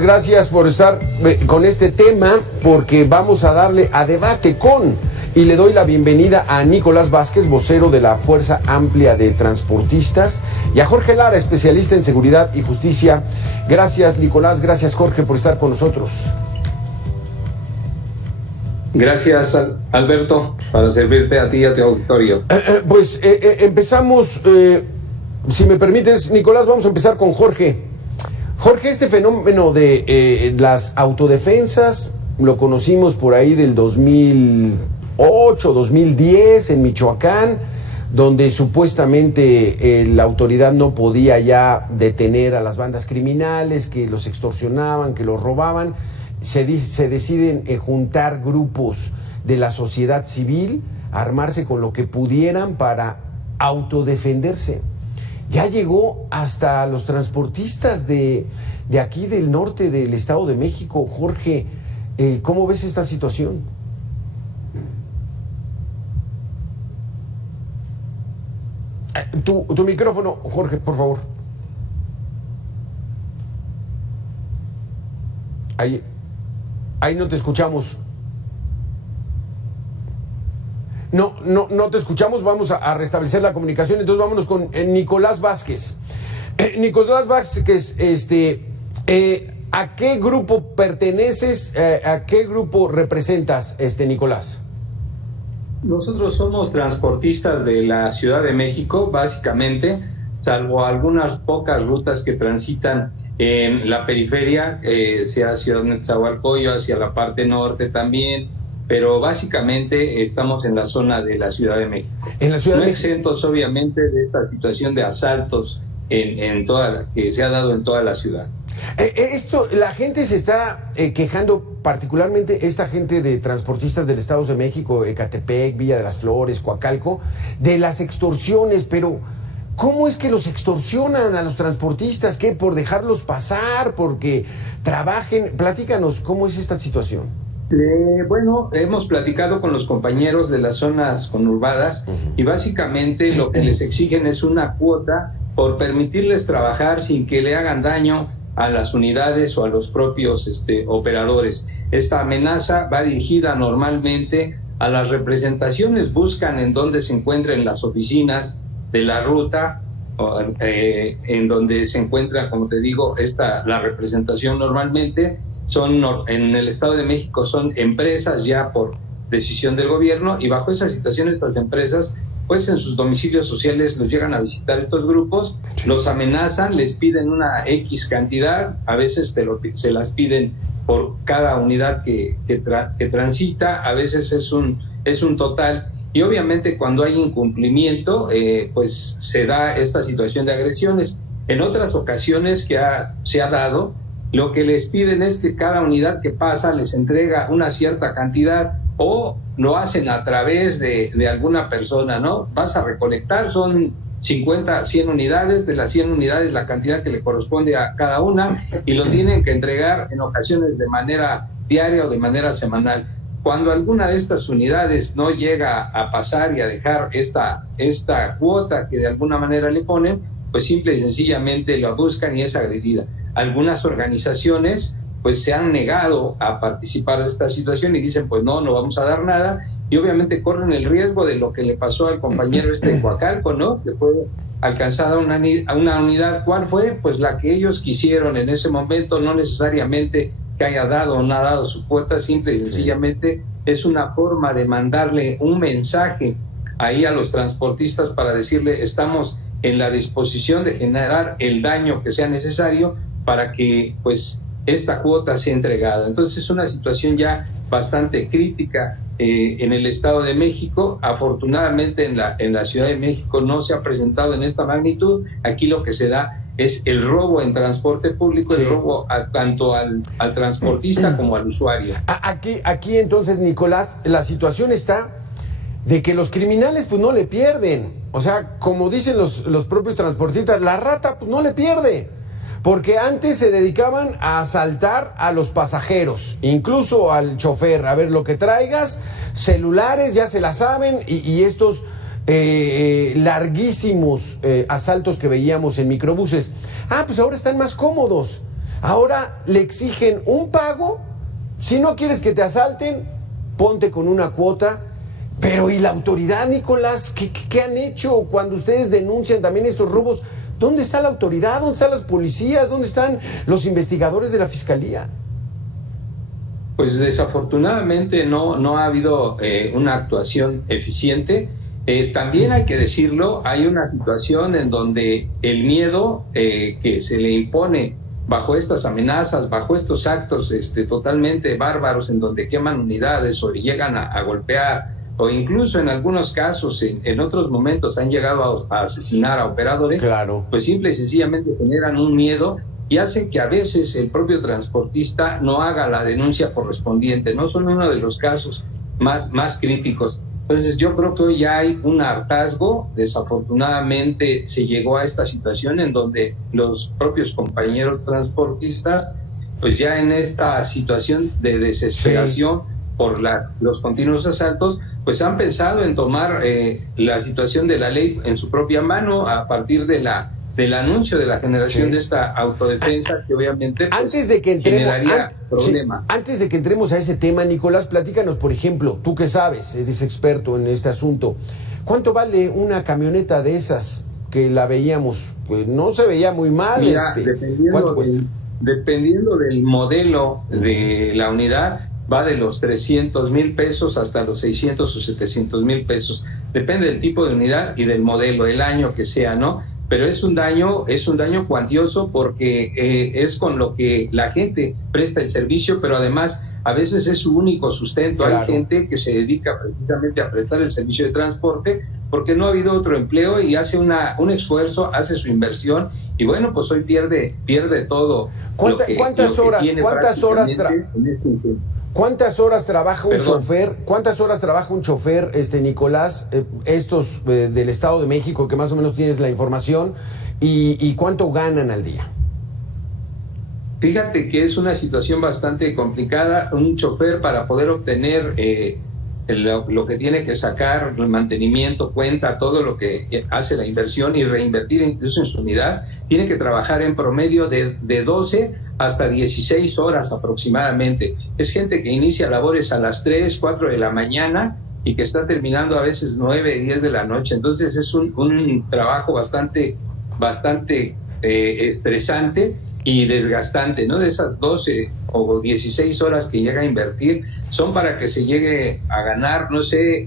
Gracias por estar con este tema, porque vamos a darle a debate con, y le doy la bienvenida a Nicolás Vázquez, vocero de la Fuerza Amplia de Transportistas, y a Jorge Lara, especialista en seguridad y justicia. Gracias, Nicolás, gracias, Jorge, por estar con nosotros. Gracias, Alberto, para servirte a ti y a tu auditorio. Empezamos, si me permites, Nicolás, vamos a empezar con Jorge. Jorge, este fenómeno de las autodefensas lo conocimos por ahí del 2008, 2010 en Michoacán, donde supuestamente la autoridad no podía ya detener a las bandas criminales que los extorsionaban, que los robaban. Se deciden juntar grupos de la sociedad civil, armarse con lo que pudieran para autodefenderse. Ya llegó hasta los transportistas de aquí del norte del Estado de México. Jorge, ¿cómo ves esta situación? Tu micrófono, Jorge, por favor. Ahí no te escuchamos. No te escuchamos. Vamos a restablecer la comunicación. Entonces vámonos con Nicolás Vázquez. Nicolás Vázquez, ¿a qué grupo perteneces? ¿A qué grupo representas, Nicolás? Nosotros somos transportistas de la Ciudad de México, básicamente, salvo algunas pocas rutas que transitan en la periferia, sea Ciudad Nezahualcóyotl, hacia la parte norte también, pero básicamente estamos en la zona de la Ciudad de México. En la Ciudad no de México. Exentos, obviamente, de esta situación de asaltos que se ha dado en toda la ciudad. La gente se está quejando, particularmente esta gente de transportistas del Estado de México, Ecatepec, Villa de las Flores, Coacalco, de las extorsiones, pero ¿cómo es que los extorsionan a los transportistas? ¿Qué? ¿Por dejarlos pasar? ¿Porque trabajen? Platícanos, ¿cómo es esta situación? Bueno, hemos platicado con los compañeros de las zonas conurbadas y básicamente lo que les exigen es una cuota por permitirles trabajar sin que le hagan daño a las unidades o a los propios operadores. Esta amenaza va dirigida normalmente a las representaciones, buscan en dónde se encuentren las oficinas de la ruta, en donde se encuentra, como te digo, la representación normalmente en el Estado de México son empresas ya por decisión del gobierno, y bajo esa situación estas empresas pues en sus domicilios sociales los llegan a visitar estos grupos, los amenazan, les piden una X cantidad, a veces se las piden por cada unidad que transita, a veces es un total, y obviamente cuando hay incumplimiento pues se da esta situación de agresiones. En otras ocasiones se ha dado, lo que les piden es que cada unidad que pasa les entrega una cierta cantidad, o lo hacen a través de alguna persona, ¿no? Vas a recolectar, son 50, 100 unidades, de las 100 unidades la cantidad que le corresponde a cada una, y lo tienen que entregar en ocasiones de manera diaria o de manera semanal. Cuando alguna de estas unidades no llega a pasar y a dejar esta cuota que de alguna manera le ponen, pues simple y sencillamente la buscan y es agredida. Algunas organizaciones pues se han negado a participar de esta situación y dicen pues no vamos a dar nada, y obviamente corren el riesgo de lo que le pasó al compañero de Coacalco, ¿no? Que fue alcanzada una unidad. ¿Cuál fue? Pues la que ellos quisieron en ese momento, no necesariamente que haya dado o no ha dado su cuota, simple y sencillamente es una forma de mandarle un mensaje ahí a los transportistas para decirle estamos en la disposición de generar el daño que sea necesario para que pues esta cuota sea entregada. Entonces es una situación ya bastante crítica en el Estado de México. Afortunadamente en la Ciudad de México no se ha presentado en esta magnitud. Aquí lo que se da es el robo en transporte público, sí. El robo tanto al transportista como al usuario. Aquí entonces, Nicolás, la situación está de que los criminales pues no le pierden. O sea, como dicen los propios transportistas, la rata pues no le pierde. Porque antes se dedicaban a asaltar a los pasajeros, incluso al chofer. A ver, lo que traigas, celulares, ya se la saben, y estos larguísimos asaltos que veíamos en microbuses. Pues ahora están más cómodos. Ahora le exigen un pago. Si no quieres que te asalten, ponte con una cuota. Pero ¿y la autoridad, Nicolás? ¿Qué han hecho cuando ustedes denuncian también estos robos? ¿Dónde está la autoridad? ¿Dónde están las policías? ¿Dónde están los investigadores de la fiscalía? Pues desafortunadamente no ha habido una actuación eficiente. También hay que decirlo, hay una situación en donde el miedo que se le impone bajo estas amenazas, bajo estos actos totalmente bárbaros, en donde queman unidades o llegan a golpear, o incluso en algunos casos, en otros momentos han llegado a asesinar a operadores, claro, pues simple y sencillamente generan un miedo y hacen que a veces el propio transportista no haga la denuncia correspondiente. No son uno de los casos más críticos. Entonces yo creo que hoy ya hay un hartazgo. Desafortunadamente se llegó a esta situación en donde los propios compañeros transportistas, pues ya en esta situación de desesperación por los continuos asaltos, pues han pensado en tomar la situación de la ley en su propia mano a partir del anuncio de la generación de esta autodefensa, que obviamente pues, antes de que generaría problemas. Antes de que entremos a ese tema, Nicolás, platícanos, por ejemplo, tú que sabes, eres experto en este asunto, ¿cuánto vale una camioneta de esas que la veíamos? Pues no se veía muy mal. Mira, ¿cuánto cuesta? Dependiendo del modelo de la unidad, va de los 300,000 pesos hasta los 600 o 700,000 pesos. Depende del tipo de unidad y del modelo, el año que sea, ¿no? Pero es un daño cuantioso porque es con lo que la gente presta el servicio, pero además a veces es su único sustento. Claro. Hay gente que se dedica precisamente a prestar el servicio de transporte porque no ha habido otro empleo y hace un esfuerzo, hace su inversión y bueno, pues hoy pierde todo. ¿Cuántas horas trabaja un chofer? ¿Cuántas horas trabaja un chofer, Nicolás? Estos del Estado de México, que más o menos tienes la información, y ¿cuánto ganan al día? Fíjate que es una situación bastante complicada. Un chofer, para poder obtener lo que tiene que sacar, el mantenimiento, cuenta, todo lo que hace la inversión y reinvertir incluso en su unidad, tiene que trabajar en promedio de 12 hasta 16 horas aproximadamente. Es gente que inicia labores a las 3, 4 de la mañana y que está terminando a veces 9, 10 de la noche. Entonces es un trabajo bastante estresante y desgastante, ¿no? De esas 12 o 16 horas que llega a invertir, son para que se llegue a ganar, no sé,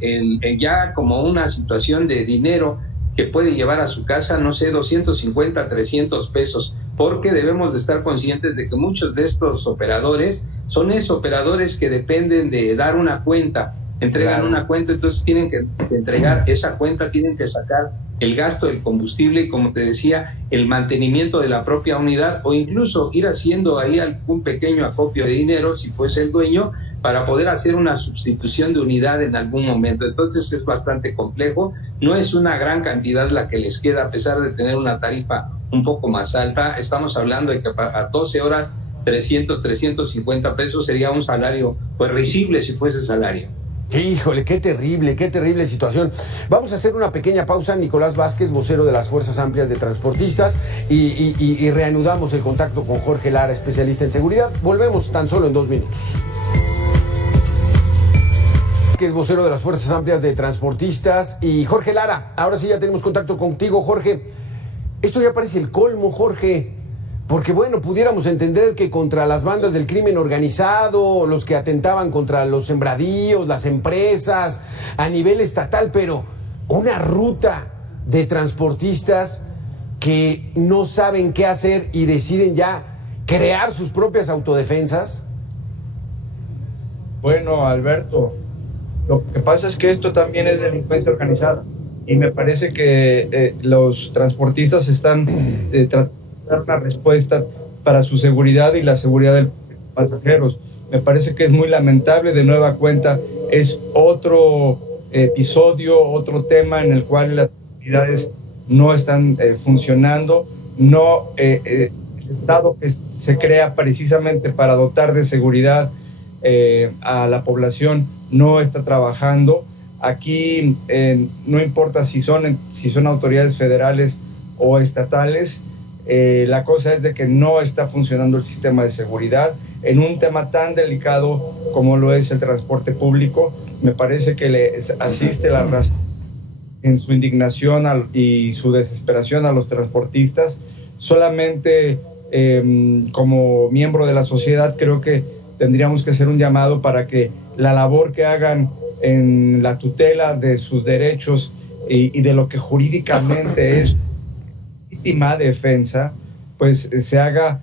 ya como una situación de dinero que puede llevar a su casa, no sé, 250, 300 pesos, porque debemos de estar conscientes de que muchos de estos operadores son esos operadores que dependen de dar una cuenta, entregan una cuenta, entonces tienen que entregar esa cuenta, tienen que sacar el gasto del combustible y, como te decía, el mantenimiento de la propia unidad, o incluso ir haciendo ahí algún pequeño acopio de dinero, si fuese el dueño, para poder hacer una sustitución de unidad en algún momento. Entonces es bastante complejo, no es una gran cantidad la que les queda, a pesar de tener una tarifa un poco más alta. Estamos hablando de que a 12 horas 350 pesos sería un salario pues risible si fuese salario. Híjole, qué terrible situación. Vamos a hacer una pequeña pausa. Nicolás Vázquez, vocero de las Fuerzas Amplias de Transportistas, y reanudamos el contacto con Jorge Lara, especialista en seguridad. Volvemos tan solo en 2 minutos. Que es vocero de las Fuerzas Amplias de Transportistas, y Jorge Lara, ahora sí ya tenemos contacto contigo, Jorge. Esto ya parece el colmo, Jorge. Porque, bueno, pudiéramos entender que contra las bandas del crimen organizado, los que atentaban contra los sembradíos, las empresas, a nivel estatal, pero una ruta de transportistas que no saben qué hacer y deciden ya crear sus propias autodefensas. Bueno, Alberto, lo que pasa es que esto también es delincuencia organizada y me parece que los transportistas están tratando dar una respuesta para su seguridad y la seguridad de los pasajeros. Me parece que es muy lamentable. De nueva cuenta, es otro episodio, otro tema en el cual las autoridades no están funcionando. El Estado que se crea precisamente para dotar de seguridad a la población no está trabajando. Aquí no importa si son autoridades federales o estatales, La cosa es de que no está funcionando el sistema de seguridad en un tema tan delicado como lo es el transporte público. Me parece que le asiste la razón en su indignación y su desesperación a los transportistas. Solamente como miembro de la sociedad creo que tendríamos que hacer un llamado para que la labor que hagan en la tutela de sus derechos y de lo que jurídicamente es legítima defensa, pues se haga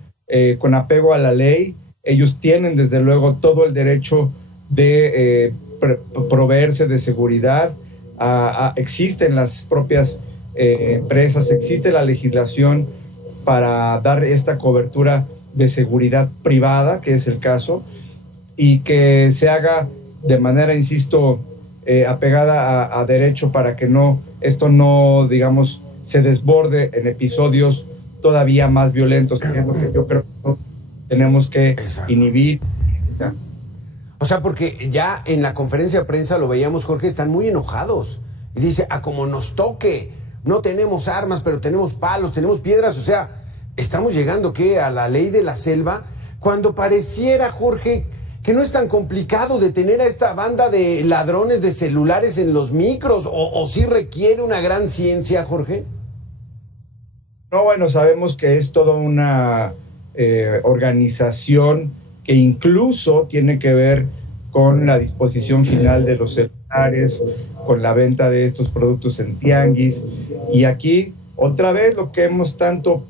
con apego a la ley. Ellos tienen desde luego todo el derecho de proveerse de seguridad. Existen las propias empresas, existe la legislación para dar esta cobertura de seguridad privada, que es el caso, y que se haga de manera, insisto, apegada a derecho para que esto no, digamos, se desborde en episodios todavía más violentos, que es lo que yo creo que tenemos que inhibir. ¿Ya? O sea, porque ya en la conferencia de prensa lo veíamos, Jorge, están muy enojados. Y dice, como nos toque, no tenemos armas, pero tenemos palos, tenemos piedras. O sea, estamos llegando, ¿qué? A la ley de la selva, cuando pareciera, Jorge, que no es tan complicado detener a esta banda de ladrones de celulares en los micros, o sí requiere una gran ciencia, Jorge. No, bueno, sabemos que es toda una organización que incluso tiene que ver con la disposición final de los celulares, con la venta de estos productos en tianguis. Y aquí, otra vez, lo que hemos tanto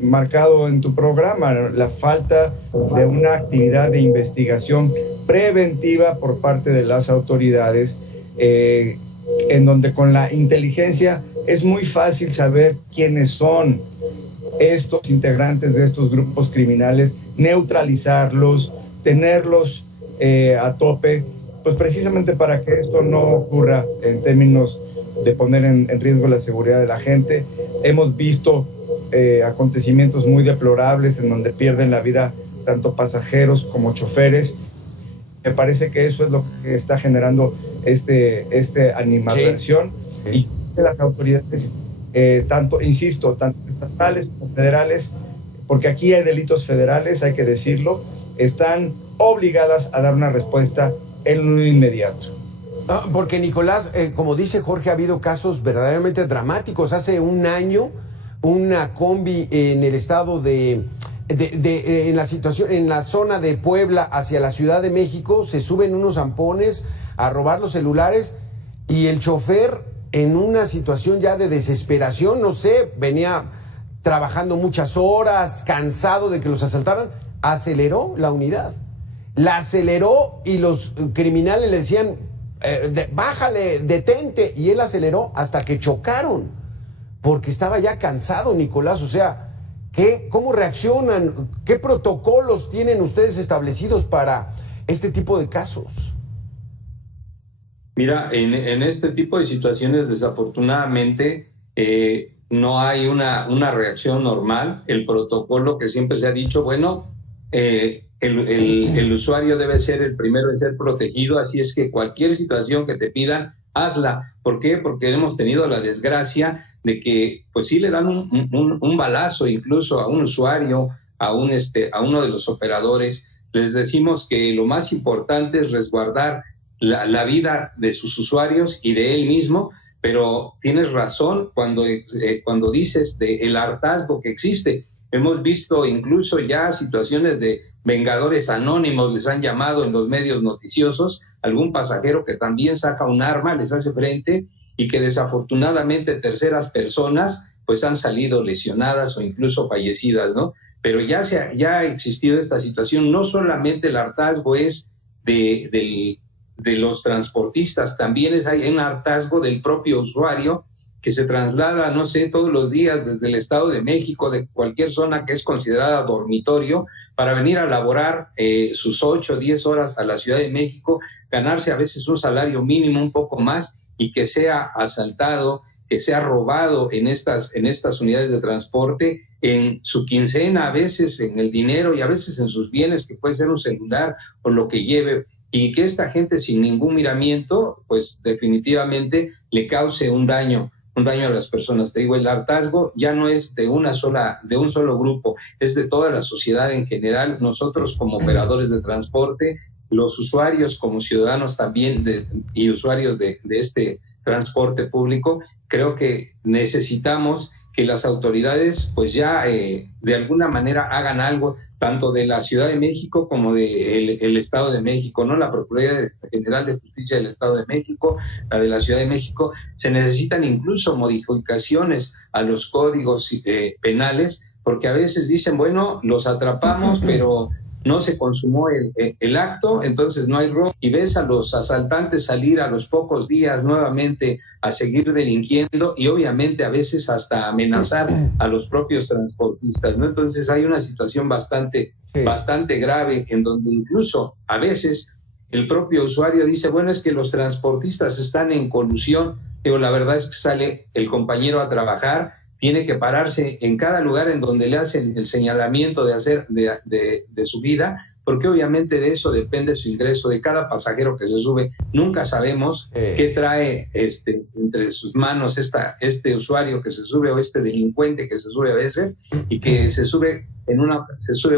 marcado en tu programa, la falta de una actividad de investigación preventiva por parte de las autoridades, en donde con la inteligencia es muy fácil saber quiénes son estos integrantes de estos grupos criminales, neutralizarlos, tenerlos a tope, pues precisamente para que esto no ocurra en términos de poner en riesgo la seguridad de la gente. Hemos visto acontecimientos muy deplorables en donde pierden la vida tanto pasajeros como choferes. Me parece que eso es lo que está generando este animadversión. Sí. Y las autoridades, tanto estatales como federales, porque aquí hay delitos federales, hay que decirlo, están obligadas a dar una respuesta en lo inmediato. Porque, Nicolás, como dice Jorge, ha habido casos verdaderamente dramáticos. Hace un año, una combi en el estado en la zona de Puebla hacia la Ciudad de México, se suben unos zampones a robar los celulares y el chofer, en una situación ya de desesperación, no sé, venía trabajando muchas horas, cansado de que los asaltaran, aceleró la unidad. La aceleró y los criminales le decían, bájale, detente, y él aceleró hasta que chocaron, porque estaba ya cansado, Nicolás. O sea, ¿cómo reaccionan? ¿Qué protocolos tienen ustedes establecidos para este tipo de casos? Mira, en este tipo de situaciones, desafortunadamente, no hay una reacción normal. El protocolo que siempre se ha dicho, bueno, el usuario debe ser el primero en ser protegido, así es que cualquier situación que te pidan, hazla. ¿Por qué? Porque hemos tenido la desgracia de que, pues sí le dan un balazo incluso a un usuario, a uno de los operadores. Les decimos que lo más importante es resguardar la vida de sus usuarios y de él mismo, pero tienes razón cuando dices el hartazgo que existe. Hemos visto incluso ya situaciones de vengadores anónimos, les han llamado en los medios noticiosos, algún pasajero que también saca un arma, les hace frente, y que desafortunadamente terceras personas pues han salido lesionadas o incluso fallecidas, ¿no? Pero ya ha existido esta situación. No solamente el hartazgo es de los transportistas, también hay un hartazgo del propio usuario que se traslada, no sé, todos los días desde el Estado de México, de cualquier zona que es considerada dormitorio, para venir a laborar sus 8 o 10 horas a la Ciudad de México, ganarse a veces un salario mínimo, un poco más, y que sea asaltado, que sea robado en estas unidades de transporte, en su quincena, a veces en el dinero y a veces en sus bienes, que puede ser un celular o lo que lleve, y que esta gente sin ningún miramiento, pues definitivamente le cause un daño a las personas. Te digo, el hartazgo ya no es de un solo grupo, es de toda la sociedad en general. Nosotros como operadores de transporte, los usuarios como ciudadanos también y usuarios de este transporte público, creo que necesitamos que las autoridades pues ya de alguna manera hagan algo, tanto de la Ciudad de México como del Estado de México, ¿no? La Procuraduría General de Justicia del Estado de México, la de la Ciudad de México. Se necesitan incluso modificaciones a los códigos penales, porque a veces dicen, bueno, los atrapamos, pero no se consumó el acto, entonces no hay robo, y ves a los asaltantes salir a los pocos días nuevamente a seguir delinquiendo y obviamente a veces hasta amenazar a los propios transportistas, ¿no? Entonces hay una situación bastante grave en donde incluso a veces el propio usuario dice, bueno, es que los transportistas están en colusión, pero la verdad es que sale el compañero a trabajar, tiene que pararse en cada lugar en donde le hacen el señalamiento de su vida, porque obviamente de eso depende su ingreso, de cada pasajero que se sube. Nunca sabemos qué trae entre sus manos este usuario que se sube o este delincuente que se sube a veces, y que se sube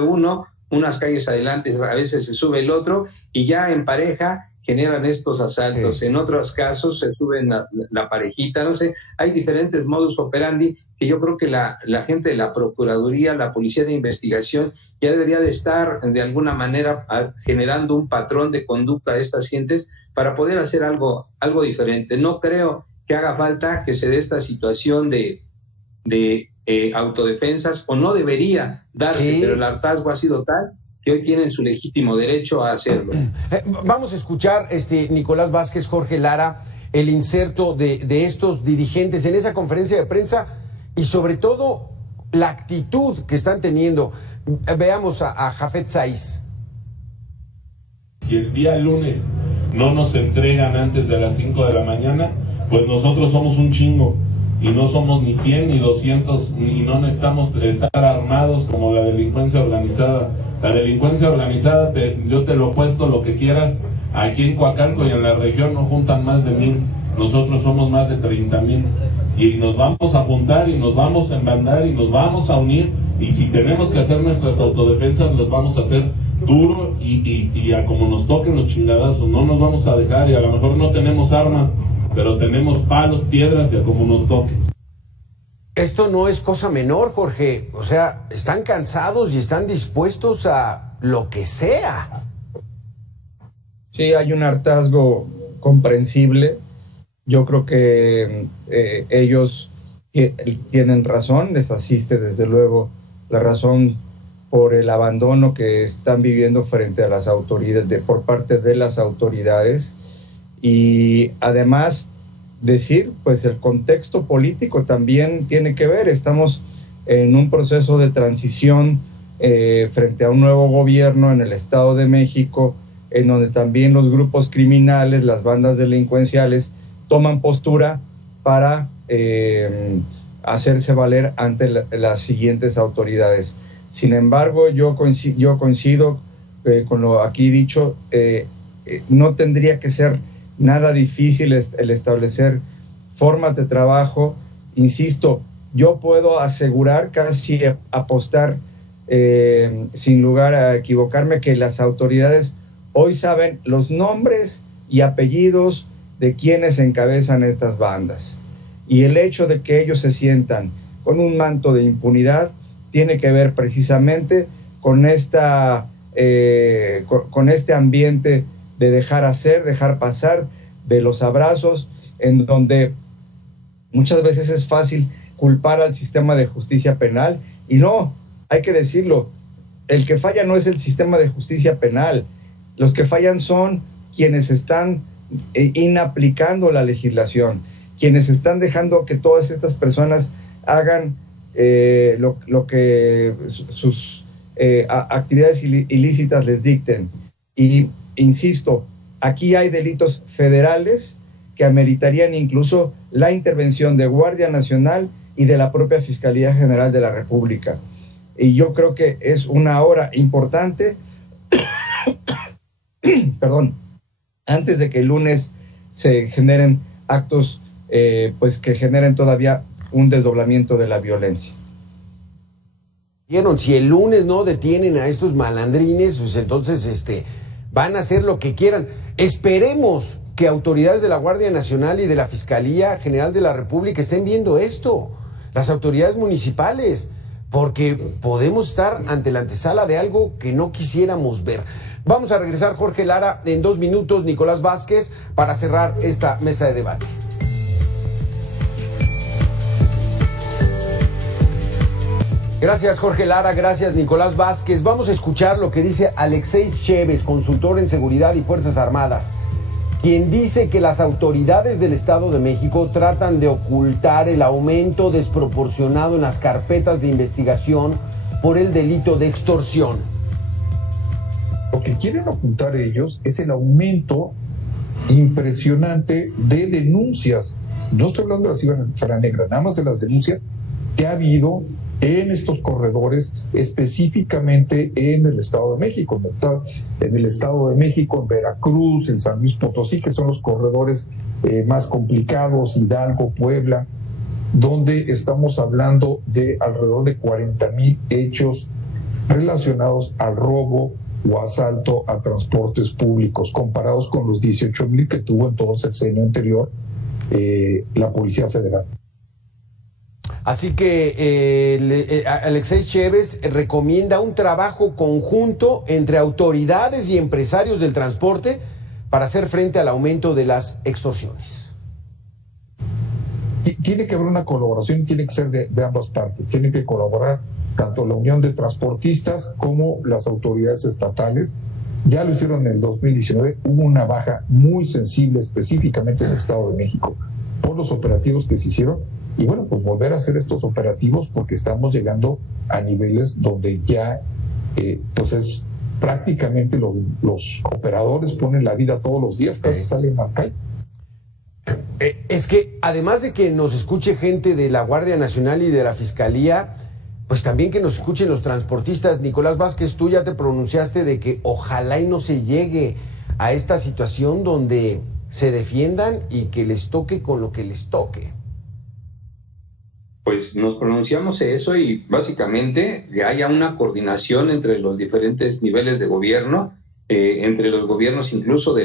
uno, unas calles adelante, a veces se sube el otro, y ya en pareja generan estos asaltos. En otros casos se suben la parejita, no sé, hay diferentes modus operandi que yo creo que la gente de la Procuraduría, la Policía de Investigación, ya debería de estar de alguna manera generando un patrón de conducta de estas gentes para poder hacer algo diferente. No creo que haga falta que se dé esta situación de autodefensas, o no debería darse, pero el hartazgo ha sido tal que hoy tienen su legítimo derecho a hacerlo. Vamos a escuchar, Nicolás Vázquez, Jorge Lara, el inserto de estos dirigentes en esa conferencia de prensa y sobre todo la actitud que están teniendo. Veamos a Jafet Saiz. Si el día lunes no nos entregan antes de las 5 de la mañana, pues nosotros somos un chingo. Y no somos ni 100 ni 200, y no necesitamos estar armados como la delincuencia organizada. La delincuencia organizada, yo te lo he puesto lo que quieras, aquí en Coacalco y en la región no juntan más de 1,000, nosotros somos más de 30,000. Y nos vamos a juntar y nos vamos a embandar y nos vamos a unir, y si tenemos que hacer nuestras autodefensas, las vamos a hacer duro y a como nos toquen los chingadazos, no nos vamos a dejar, y a lo mejor no tenemos armas, pero tenemos palos, piedras y a como nos toque. Esto no es cosa menor, Jorge. O sea, están cansados y están dispuestos a lo que sea. Sí, hay un hartazgo comprensible. Yo creo que ellos tienen razón, les asiste desde luego la razón por el abandono que están viviendo frente a las autoridades, por parte de las autoridades. Y además decir, pues el contexto político también tiene que ver. Estamos en un proceso de transición frente a un nuevo gobierno en el Estado de México, en donde también los grupos criminales, las bandas delincuenciales, toman postura para hacerse valer ante las siguientes autoridades. Sin embargo, yo coincido con lo aquí dicho, no tendría que ser nada difícil el establecer formas de trabajo. Insisto, yo puedo asegurar, casi apostar, sin lugar a equivocarme, que las autoridades hoy saben los nombres y apellidos de quienes encabezan estas bandas. Y el hecho de que ellos se sientan con un manto de impunidad tiene que ver precisamente con este ambiente de dejar hacer, dejar pasar, de los abrazos, en donde muchas veces es fácil culpar al sistema de justicia penal, y no, hay que decirlo, el que falla no es el sistema de justicia penal, los que fallan son quienes están inaplicando la legislación, quienes están dejando que todas estas personas hagan lo que sus actividades ilícitas les dicten. Y insisto, aquí hay delitos federales que ameritarían incluso la intervención de Guardia Nacional y de la propia Fiscalía General de la República. Y yo creo que es una hora importante, perdón, antes de que el lunes se generen actos pues que generen todavía un desdoblamiento de la violencia. Si el lunes no detienen a estos malandrines, pues entonces van a hacer lo que quieran. Esperemos que autoridades de la Guardia Nacional y de la Fiscalía General de la República estén viendo esto, las autoridades municipales, porque podemos estar ante la antesala de algo que no quisiéramos ver. Vamos a regresar, Jorge Lara, en 2 minutos, Nicolás Vázquez, para cerrar esta mesa de debate. Gracias, Jorge Lara, gracias, Nicolás Vázquez. Vamos a escuchar lo que dice Alexei Chévez, consultor en Seguridad y Fuerzas Armadas, quien dice que las autoridades del Estado de México tratan de ocultar el aumento desproporcionado en las carpetas de investigación por el delito de extorsión. Lo que quieren ocultar ellos es el aumento impresionante de denuncias. No estoy hablando de la cifra negra, nada más de las denuncias que ha habido en estos corredores, específicamente en el Estado de México, en el Estado de México, en Veracruz, en San Luis Potosí, que son los corredores más complicados, Hidalgo, Puebla, donde estamos hablando de alrededor de 40,000 hechos relacionados al robo o asalto a transportes públicos, comparados con los 18,000 que tuvo en todo el sexenio anterior la Policía Federal. Así que Alexei Chévez recomienda un trabajo conjunto entre autoridades y empresarios del transporte para hacer frente al aumento de las extorsiones. Tiene que haber una colaboración, tiene que ser de ambas partes. Tiene que colaborar tanto la Unión de Transportistas como las autoridades estatales. Ya lo hicieron en el 2019, hubo una baja muy sensible específicamente en el Estado de México por los operativos que se hicieron. Y bueno, pues volver a hacer estos operativos porque estamos llegando a niveles donde ya pues es prácticamente los operadores ponen la vida todos los días, casi salen a la calle. Es que además de que nos escuche gente de la Guardia Nacional y de la Fiscalía, pues también que nos escuchen los transportistas. Nicolás Vázquez, tú ya te pronunciaste de que ojalá y no se llegue a esta situación donde se defiendan y que les toque con lo que les toque. Pues nos pronunciamos eso y básicamente que haya una coordinación entre los diferentes niveles de gobierno, entre los gobiernos incluso de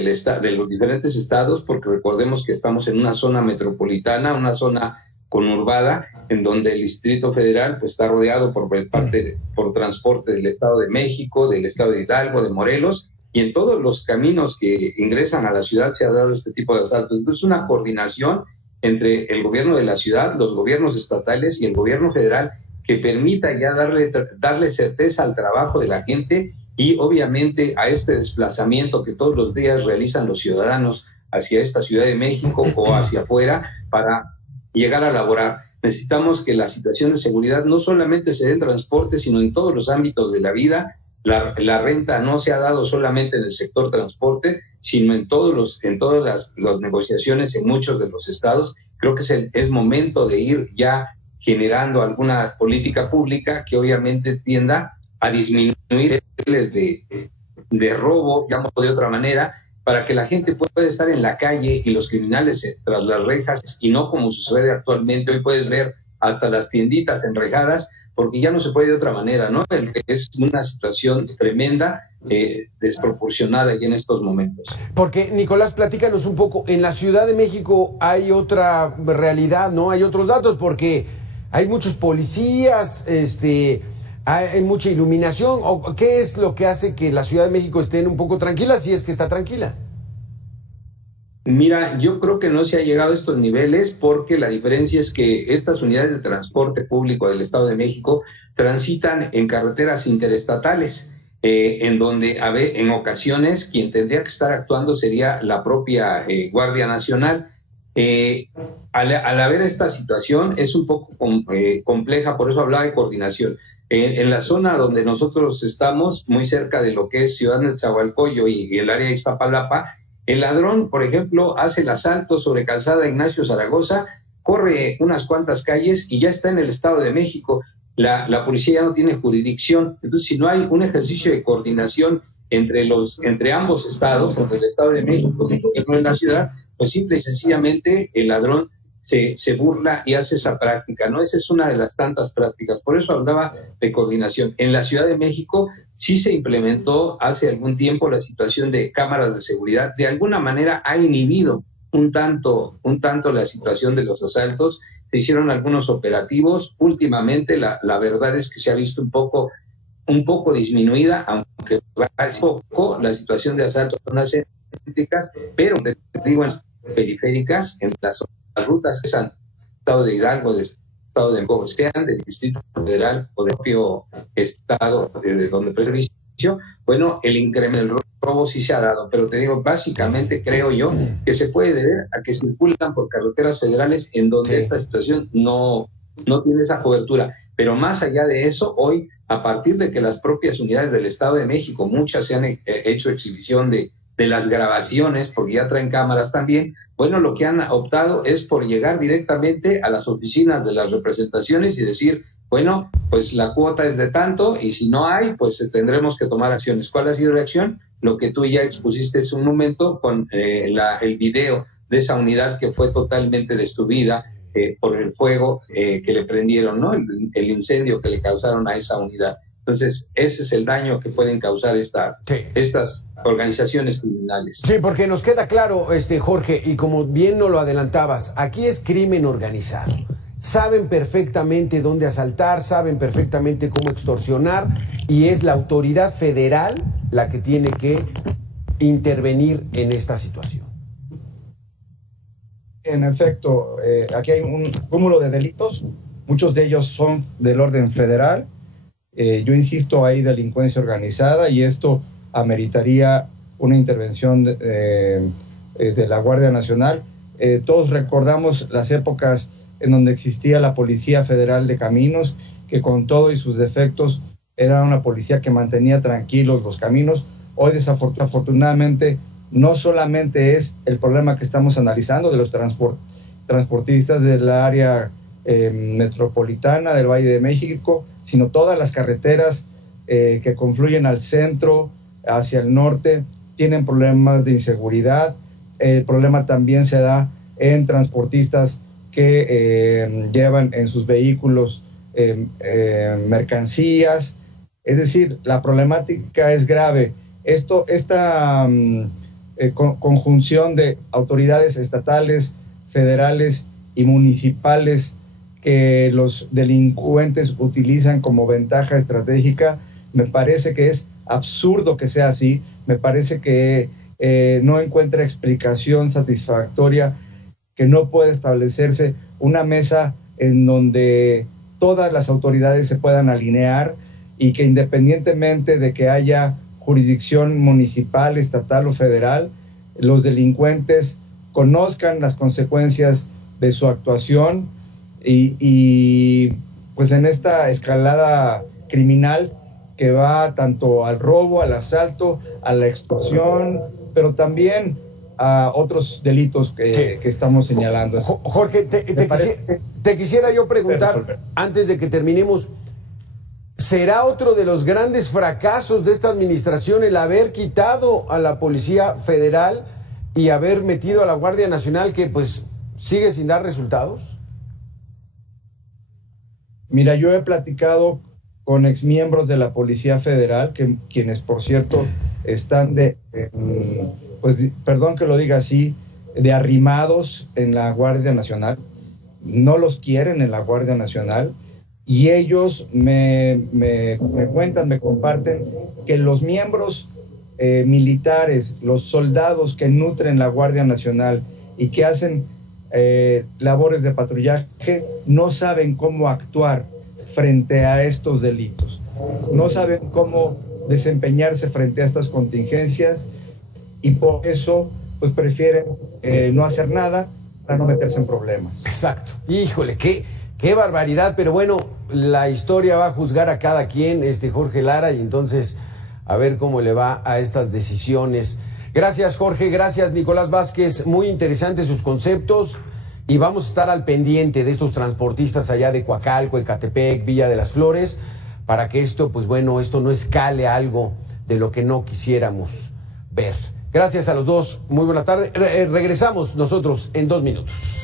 los diferentes estados, porque recordemos que estamos en una zona metropolitana, una zona conurbada, en donde el Distrito Federal pues está rodeado por transporte del Estado de México, del Estado de Hidalgo, de Morelos, y en todos los caminos que ingresan a la ciudad se ha dado este tipo de asaltos. Entonces una coordinación entre el gobierno de la ciudad, los gobiernos estatales y el gobierno federal que permita ya darle certeza al trabajo de la gente y obviamente a este desplazamiento que todos los días realizan los ciudadanos hacia esta Ciudad de México o hacia afuera para llegar a laborar. Necesitamos que la situación de seguridad no solamente se dé en transporte, sino en todos los ámbitos de la vida. La renta no se ha dado solamente en el sector transporte, sino en todas las negociaciones en muchos de los estados. Creo que es momento de ir ya generando alguna política pública que obviamente tienda a disminuir niveles de robo, llamo de otra manera, para que la gente pueda estar en la calle y los criminales tras las rejas, y no como sucede actualmente. Hoy puedes ver hasta las tienditas enrejadas, porque ya no se puede de otra manera, ¿no? Es una situación tremenda, desproporcionada ya en estos momentos. Porque, Nicolás, platícanos un poco, en la Ciudad de México hay otra realidad, ¿no? Hay otros datos, porque hay muchos policías, hay mucha iluminación. ¿O qué es lo que hace que la Ciudad de México esté un poco tranquila, si es que está tranquila? Mira, yo creo que no se ha llegado a estos niveles porque la diferencia es que estas unidades de transporte público del Estado de México transitan en carreteras interestatales, en donde en ocasiones quien tendría que estar actuando sería la propia Guardia Nacional. Al haber esta situación es un poco compleja, por eso hablaba de coordinación. En la zona donde nosotros estamos, muy cerca de lo que es Ciudad Nezahualcóyotl y el área de Iztapalapa, el ladrón, por ejemplo, hace el asalto sobre Calzada Ignacio Zaragoza, corre unas cuantas calles y ya está en el Estado de México. La policía ya no tiene jurisdicción. Entonces, si no hay un ejercicio de coordinación entre ambos estados, entre el Estado de México y el gobierno de la ciudad, pues simple y sencillamente el ladrón se burla y hace esa práctica, ¿no? Esa es una de las tantas prácticas. Por eso hablaba de coordinación. En la Ciudad de México sí se implementó hace algún tiempo la situación de cámaras de seguridad. De alguna manera ha inhibido un tanto la situación de los asaltos. Se hicieron algunos operativos. Últimamente la verdad es que se ha visto un poco disminuida, aunque es poco la situación de asaltos en las céntricas, pero te digo, en periféricas, en las rutas que sean Estado de Hidalgo, del Estado de México, sean del Distrito Federal o del propio Estado de donde presta servicio, bueno, el incremento del robo sí se ha dado, pero te digo, básicamente creo yo que se puede deber a que circulan por carreteras federales en donde esta situación no tiene esa cobertura. Pero más allá de eso, hoy, a partir de que las propias unidades del Estado de México, muchas se han hecho exhibición de las grabaciones, porque ya traen cámaras también, bueno, lo que han optado es por llegar directamente a las oficinas de las representaciones y decir, bueno, pues la cuota es de tanto y si no hay, pues tendremos que tomar acciones. ¿Cuál ha sido la acción? Lo que tú ya expusiste hace un momento con el video de esa unidad que fue totalmente destruida por el fuego que le prendieron, ¿no? El incendio que le causaron a esa unidad. Entonces, ese es el daño que pueden causar estas organizaciones criminales. Sí, porque nos queda claro, Jorge, y como bien nos lo adelantabas, aquí es crimen organizado. Saben perfectamente dónde asaltar, saben perfectamente cómo extorsionar, y es la autoridad federal la que tiene que intervenir en esta situación. En efecto, aquí hay un cúmulo de delitos, muchos de ellos son del orden federal. Yo insisto, hay delincuencia organizada y esto ameritaría una intervención de la Guardia Nacional. Todos recordamos las épocas en donde existía la Policía Federal de Caminos, que con todo y sus defectos era una policía que mantenía tranquilos los caminos. Hoy desafortunadamente no solamente es el problema que estamos analizando de los transportistas del área metropolitana del Valle de México, sino todas las carreteras que confluyen al centro, hacia el norte, tienen problemas de inseguridad. El problema también se da en transportistas que llevan en sus vehículos mercancías. Es decir, la problemática es grave. Esta conjunción de autoridades estatales, federales y municipales que los delincuentes utilizan como ventaja estratégica, me parece que es absurdo que sea así. Me parece que no encuentra explicación satisfactoria, que no puede establecerse una mesa en donde todas las autoridades se puedan alinear y que independientemente de que haya jurisdicción municipal, estatal o federal, los delincuentes conozcan las consecuencias de su actuación y pues en esta escalada criminal que va tanto al robo, al asalto, a la extorsión, pero también a otros delitos que estamos señalando. Jorge, te quisiera yo preguntar, antes de que terminemos, ¿será otro de los grandes fracasos de esta administración el haber quitado a la Policía Federal y haber metido a la Guardia Nacional, que pues sigue sin dar resultados? Mira, yo he platicado con exmiembros de la Policía Federal, quienes por cierto están pues perdón que lo diga así, de arrimados en la Guardia Nacional, no los quieren en la Guardia Nacional, y ellos me cuentan, me comparten que los miembros militares, los soldados que nutren la Guardia Nacional y que hacen labores de patrullaje, no saben cómo actuar frente a estos delitos, no saben cómo desempeñarse frente a estas contingencias, y por eso pues prefieren no hacer nada para no meterse en problemas. Exacto. Híjole, qué barbaridad, pero bueno, la historia va a juzgar a cada quien, Jorge Lara, y entonces a ver cómo le va a estas decisiones. Gracias, Jorge, gracias, Nicolás Vázquez, muy interesantes sus conceptos, y vamos a estar al pendiente de estos transportistas allá de Coacalco, Ecatepec, Villa de las Flores, para que esto no escale a algo de lo que no quisiéramos ver. Gracias a los dos, muy buena tarde. Regresamos nosotros en 2 minutos.